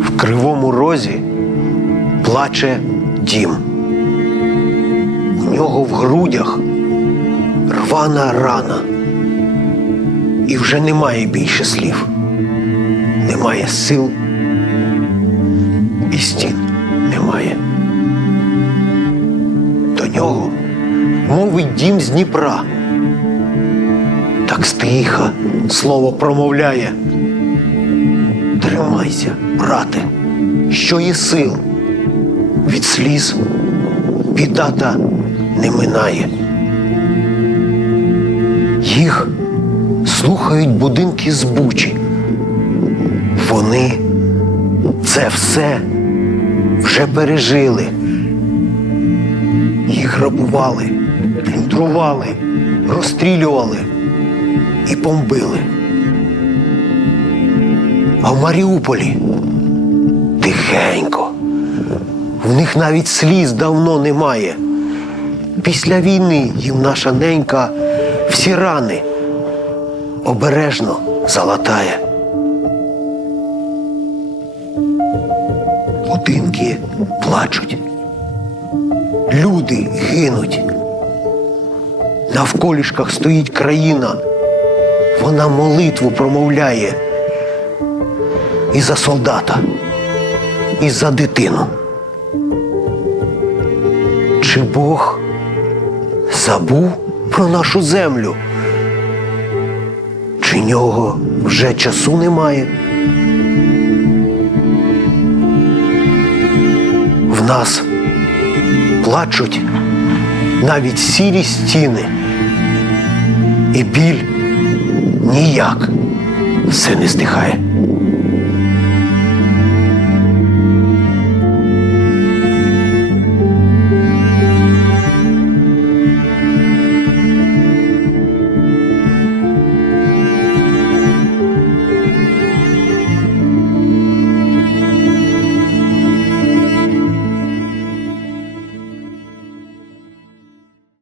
В Кривому розі плаче дім. У нього в грудях рвана рана. І вже немає більше слів, немає сил і стін немає. До нього мовить дім з Дніпра. Стиха слово промовляє. Тримайся, брате, що є сил. Від сліз біда та не минає. Їх слухають будинки з бучі. Вони це все вже пережили. Їх грабували, плюндрували, розстрілювали і бомбили. А в Маріуполі тихенько. В них навіть сліз давно немає. Після війни їм наша ненька всі рани обережно залатає. Будинки плачуть, люди гинуть. Навколішках стоїть країна. Вона молитву промовляє і за солдата, і за дитину. Чи Бог забув про нашу землю? Чи нього вже часу немає? В нас плачуть навіть сірі стіни, і біль ніяк все не стихає.